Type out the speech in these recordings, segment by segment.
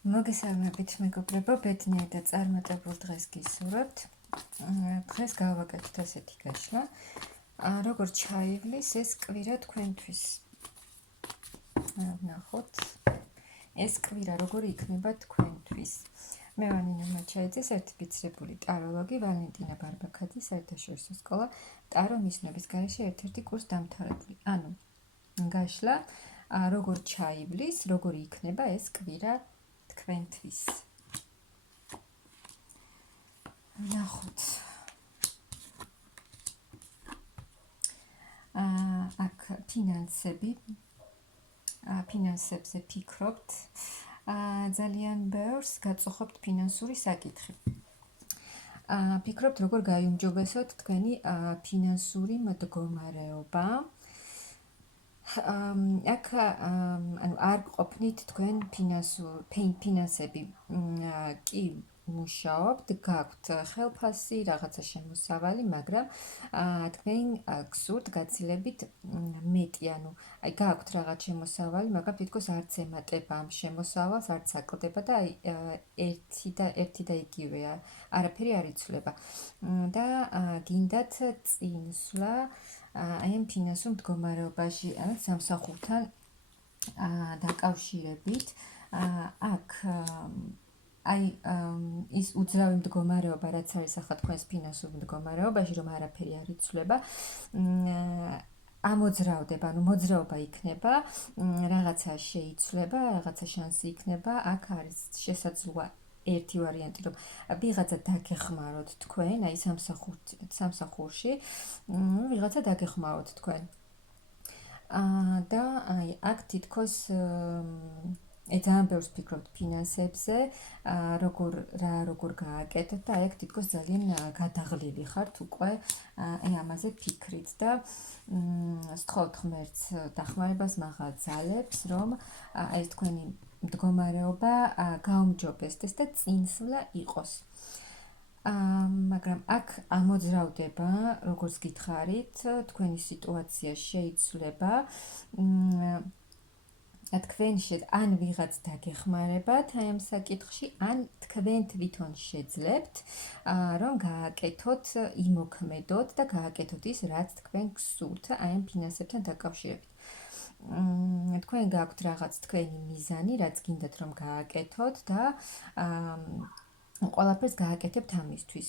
მოგესალმებით მეგობრებო, ბედნიერ და წარმატებულ დღეს გისურვებთ. დღეს გავაკეთოთ ასეთი გაშლა. როგორც ჩაივლის ეს კვირა თქვენთვის. ნახოთ. ეს კვირა როგორი იქნება თქვენთვის. მე ვარ ნინო მაჩაიძე, სერტიფიცირებული ტაროლოგი, ვალენტინა ბარბაქაძის საერთაშორისო სკოლა ტარო მისნობის გარეშე ერთ-ერთი კურს დამთავრებული. ანუ გაშლა, როგორც ჩაივლის, როგორი იქნება ეს კვირა თქვენთვის. ნახოთ. აქ ფინანსებზე ფიქრობთ. ძალიან ბევრს გაწუხებთ ფინანსური საკითხი. ფიქრობთ, როგორ გაიუმჯობესოთ თქვენი ფინანსური მდგომარეობა. აქ ანუ არ ყოფნით თქვენ ფინანსები კი მუშაობთ, გაქვთ ხელფასი, რაღაცა შემოსავალი, მაგრამ თქვენ გსურთ გაცილებით მეტი, ანუ აი გაქვთ რაღაც შემოსავალი, მაგრამ თითქოს არც ემატება ამ შემოსავალს, არც აკლდება და აი ერთი და იგივეა, არაფერი არ იცვლება. და გინდათ წინსვლა აი ამ ფინანსურ მდგომარეობაში, სამსახურთან დაკავშირებით, აქ აი ის უძრავი მდგომარეობა, რაც არის ახლა თქვენს ფინანსურ მდგომარეობაში, რომ არაფერი არ იცვლება, ამოძრავდება, ანუ მოძრაობა იქნება, რაღაცა შეიცვლება, რაღაცა შანსი იქნება, აქ არის შესაძლოა ერთი ვარიანტი, რომ ვიღაცა დაგეხმაროთ თქვენ, აი სამსახურში, ვიღაცა დაგეხმაროთ თქვენ. და აი აქ თითქოს ძალიან ბევრს ფიქრობთ ფინანსებზე, როგორ გააკეთოთ და აი აქ თითქოს ძალიან გადაღლილი ხართ უკვე აი ამაზე ფიქრით და სთხოვთ ღმერთს დახმარებას მაღალ-ძალებს, რომ ეს თქვენი მდგომარეობა გაუმჯობესდეს და წინსვლა იყოს. მაგრამ აქ ამოძრავდება, როგორც გითხარით, თქვენი სიტუაცია შეიცვლება. თქვენ ან ვიღაც დაგეხმარებათ აი ამ საკითხში, ან თქვენ თვითონ შეძლებთ, რომ გააკეთოთ, იმოქმედოთ და გააკეთოთ ის, რაც თქვენ გსურთ აი ამ ფინანსებთან დაკავშირებით. თქვენ გაქვთ რაღაც თქვენი მიზანი, რაც გინდათ რომ გააკეთოთ და ყველაფერს გააკეთებთ ამისთვის.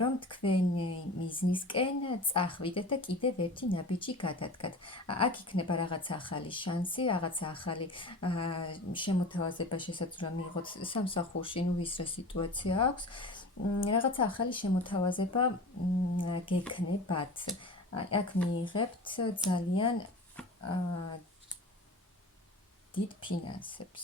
რომ თქვენი მიზნისკენ წახვიდეთ და კიდევ ერთი ნაბიჯი გადადგათ. აქ იქნება რაღაცა ახალი შანსი, რაღაცა ახალი შემოთავაზება შესაძლოა მიიღოთ სამსახურში, ნუ ვის რა სიტუაცია აქვს, რაღაცა ახალი შემოთავაზება გექნებათ. აქ მიიღებთ ძალიან დიდ ფინანსებს.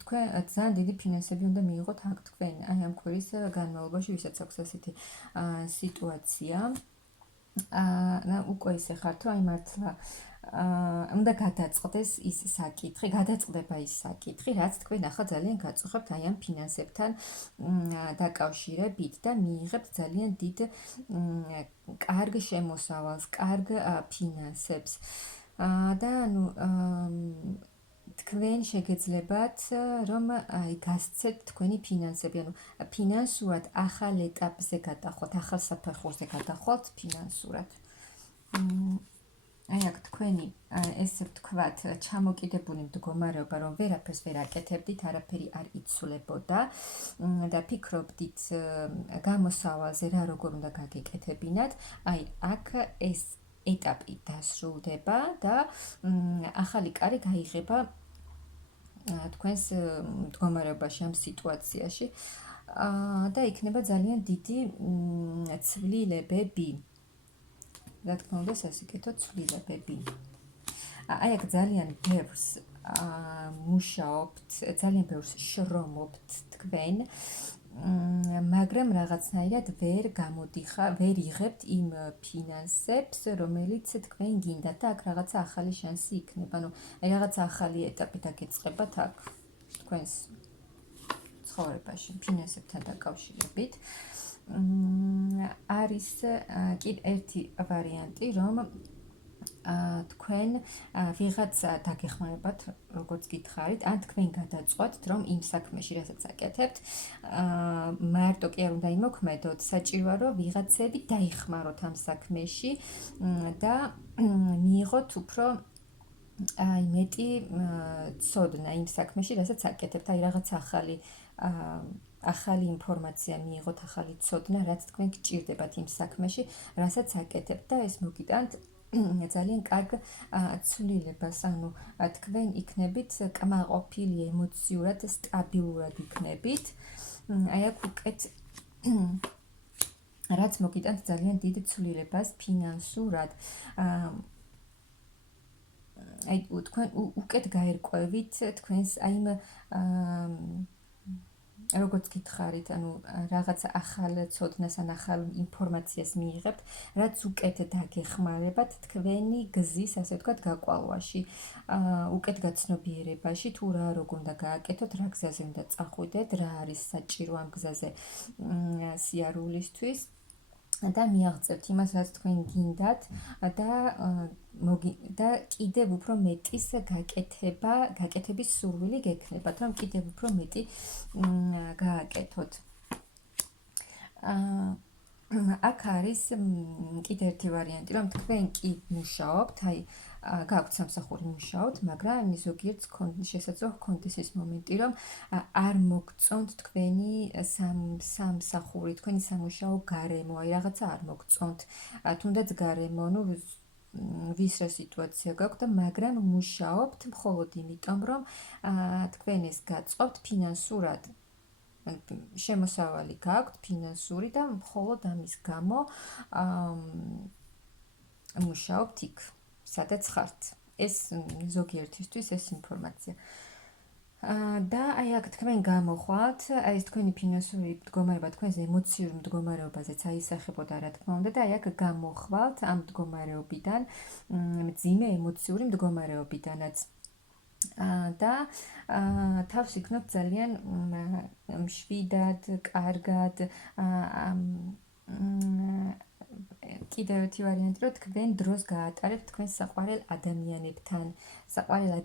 თქვენ ძალიან დიდი ფინანსები უნდა მიიღოთ აქ თქვენ, აი ამ კვირის განმავლობაში, ვისაც აქვს ასეთი სიტუაცია. უკვე ისე ხართ, რომ აი მართლა უნდა გადაწყდეს ის საკითხი, გადაწყდება ის საკითხი, რაც თქვენ ახლა ძალიან გაწუხებთ აი ამ ფინანსებთან დაკავშირებით და მიიღებთ ძალიან დიდ კარგ შემოსავალს, კარგ ფინანსებს. და ანუ თქვენ შეგეძლებათ, რომ აი გასცეთ თქვენი ფინანსები, ანუ ფინანსურად ახალ ეტაპზე გადახვალთ, ახალ საფეხურზე გადახვალთ ფინანსურად. აი აქ თქვენი ესე ვთქვათ, ჩამოკიდებული მდგომარეობა, რომ ვერაფერს ვერ აკეთებდით, არაფერი არ იცვლებოდა და ფიქრობდით გამოსავალზე, რა როგორ უნდა გაგეკეთებინათ, აი აქ ეს ეტაპი დასრულდება და ახალი კარი გაიღება თქვენს მდგომარეობაში, ამ სიტუაციაში და იქნება ძალიან დიდი ცვლილებები. რა თქმა უნდა, სასიკეთო ცვლილებები. აი აქ ძალიან ბევრს მუშაობთ, ძალიან ბევრს შრომობთ თქვენ, მაგრამ რაღაცნაირად ვერ იღებთ იმ ფინანსებს, რომელიც თქვენ გინდათ და აქ რაღაცა ახალი შანსი იქნება. ანუ რაღაცა ახალი ეტაპი დაგეწყებათ აქ თქვენს ცხოვრებაში, ფინანსებთან დაკავშირებით. არის კიდევ ერთი ვარიანტი, რომ თქვენ ვიღაცა დაგეხმარებათ, როგორც გითხარით, ან თქვენ გადაწყვეტთ, რომ იმ საქმეში, რასაც აკეთებთ, მარტო კი არ უნდა იმოქმედოთ, საჭიროა, რომ ვიღაცები დაიხმაროთ ამ საქმეში და მიიღოთ უფრო მეტი ცოდნა იმ საქმეში, რასაც აკეთებთ, აი რაღაც ახალი ინფორმაცია მიიღოთ, ახალი ცოდნა, რაც თქვენ გჭირდებათ იმ საქმეში, რასაც აკეთებთ და ეს მოგიტანთ ძალიან კარგ ცვლილებას, ანუ თქვენ იქნებით კმაყოფილი, ემოციურად სტაბილურად იქნებით. აი აქ უკეთ რაც მოგიტანთ ძალიან დიდ ცვლილებას ფინანსურად. აი თქვენ უკეთ გაერკვევით თქვენს აი როგორც გითხარით, ანუ რაღაც ახალ ცოდნას ან ახალ ინფორმაციას მიიღებთ, რაც უკეთ დაგეხმარებათ თქვენი გზის, ასე ვთქვათ, გაკვალვაში, უკეთ გაცნობიერებაში, თუ რა როგორ უნდა გააკეთოთ, რა გზაზე უნდა წახვიდეთ, რა არის საჭირო ამ გზაზე სიარულისთვის. და მიაღწევთ იმას, რაც თქვენ გინდათ და კიდევ უფრო მეტის გაკეთების სურვილი გექნებათ, რომ კიდევ უფრო მეტი გააკეთოთ. აქ არის კიდე ერთი ვარიანტი, რომ თქვენ კი მუშაობთ, აი გაქვთ სამსახური მუშაობთ, მაგრამ ზოგიერთ შესაძლოა გქონდეს ეს მომენტი, რომ არ მოგწონთ თქვენი სამსახური, თქვენი სამუშაო გარემო, აი რაღაცა არ მოგწონთ, თუნდაც გარემო, ну ვის რა სიტუაცია გაქვთ და მაგრამ მუშაობთ მხოლოდ იმიტომ, რომ თქვენ ეს გაწყობთ ფინანსურად. შემოსავალი გაქვთ ფინანსური და მხოლოდ ამის გამო მუშაობთ იქ, სადაც ხართ. ეს ზოგიერთისთვის ეს ინფორმაცია. და აი აქ თქვენ გამოხვალთ, აი ეს თქვენი ფინანსური მდგომარეობა თქვენს ემოციურ მდგომარეობაზეც აისახებოდა, რა თქმა უნდა, და აი აქ გამოხვალთ ამ მდგომარეობიდან, მძიმე ემოციური მდგომარეობიდანაც. და თავს იქნებთ ძალიან მშვიდად, კარგად, კიდევ ერთი ვარიანტი, რომ თქვენ დროს გაატარებთ თქვენ საყვარელ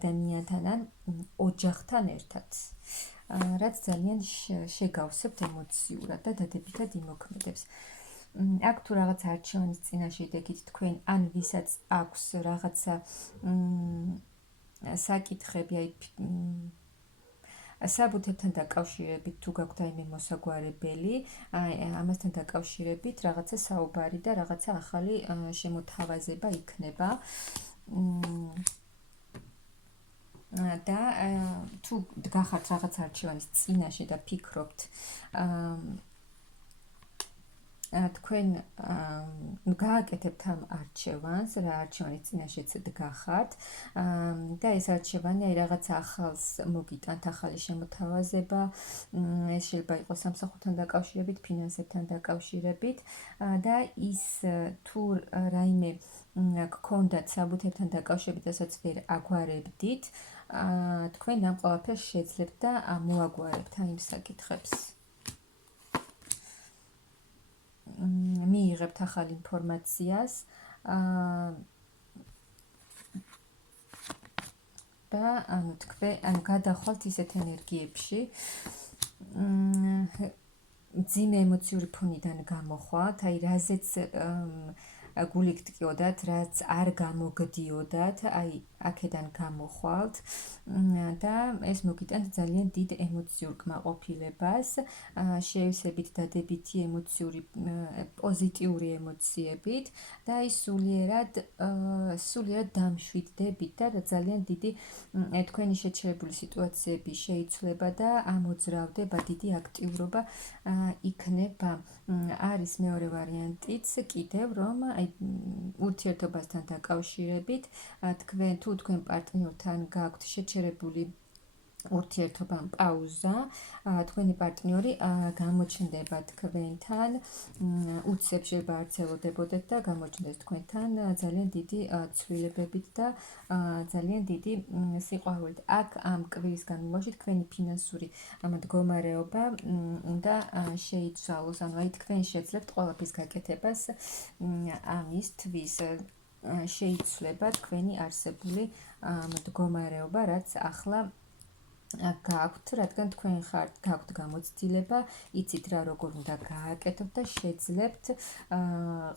ადამიანთან ან ოჯახთან ერთად, რაც ძალიან შეგავსებთ ემოციურად და დადებითად იმოქმედებს. აქ თუ რაღაც არჩევანის წინაშე იდექით თქვენ ან ვისაც აქვს რაღაცა საკითხები, აი საბუთებთან დაკავშირებით თუ გაქვთ რაიმე მოსაგვარებელი, ამასთან დაკავშირებით რაღაცა საუბარი და რაღაცა ახალი შემოთავაზება იქნება. და თუ გახართ რაღაც არჩევანის წინაშე და ფიქრობთ თქვენ გააკეთებთ ამ არჩევანს, რა არჩევანის წინაშეც დგახართ და ეს არჩევანი აი რაღაცა ახალს მოგიტანთ, ახალი შემოთავაზება, ეს შეიძლება იყოს სამსახურთან დაკავშირებით, ფინანსებთან დაკავშირებით და ის თუ რაიმე გქონდათ საბუთებთან დაკავშირებით, რასაც ვერ აგვარებდით, თქვენ ამ ყველაფერს შეძლებთ და მოაგვარებთ იმ საკითხებს. მიიღებთ ახალ ინფორმაციას და ანუ თქვენ გადახვალთ ისეთ ენერგიებში, მძიმე ემოციური ფონიდან გამოხვალთ, აი რაზეც გული გტკიოდათ, რაც არ გამოგდიოდათ, აი აქედან გამოხვალთ და ეს მოგიტანთ ძალიან დიდ ემოციურ კმაყოფილებას, შეივსებით დადებითი ემოციური პოზიტიური ემოციებით და აი სულიერად დამშვიდდებით და ძალიან დიდი თქვენი შეჩერებული სიტუაციები შეიცვლება და ამოძრავდება, დიდი აქტიურობა იქნება. არის მეორე ვარიანტიც კიდევ, რომ ურთიერთობასთან დაკავშირებით თუ თქვენ პარტნიორთან გაქვთ შეჩერებული ურთიერთობამ პაუზა, თქვენი პარტნიორი გამოჩნდება თქვენთან, უცებ შეიძლება არც ელოდებოდეთ და გამოჩნდეს თქვენთან ძალიან დიდი ცვლილებებით და ძალიან დიდი სიყვარულით. აქ ამ კვირის განმავლობაში თქვენი ფინანსური მდგომარეობა უნდა შეიცვალოს, ანუ აი თქვენ შეძლებთ ყველაფრის გაკეთებას ამისთვის. შეიცვლება თქვენი არსებული მდგომარეობა, რაც ახლა გაქვთ, რადგან თქვენ გაქვთ გამოცდილება, იცით რა როგორ უნდა გააკეთოთ და შეძლებთ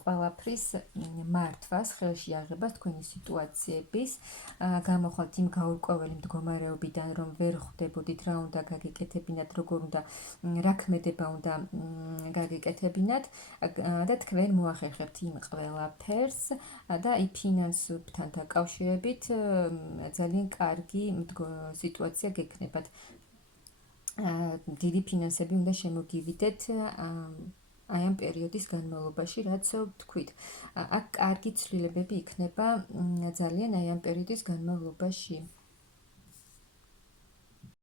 ყველაფრის მართვას, ხელში აღებას თქვენი სიტუაციების, გამოხვალთ იმ გაურკვეველი მდგომარეობიდან, რომ ვერ ხვდებოდით რა უნდა გაგეკეთებინათ, როგორ უნდა რა ქმედება უნდა გაგეკეთებინათ და თქვენ მოახერხებთ იმ ყველაფერს და ფინანსებთან დაკავშირებით ძალიან კარგი სიტუაცია გექნებათ. დიდი ფინანსები უნდა შემოგივიდეთ აი ამ პერიოდის განმავლობაში, რაც ვთქვით. აქ კარგი ცვლილებები იქნება ძალიან აი ამ პერიოდის განმავლობაში.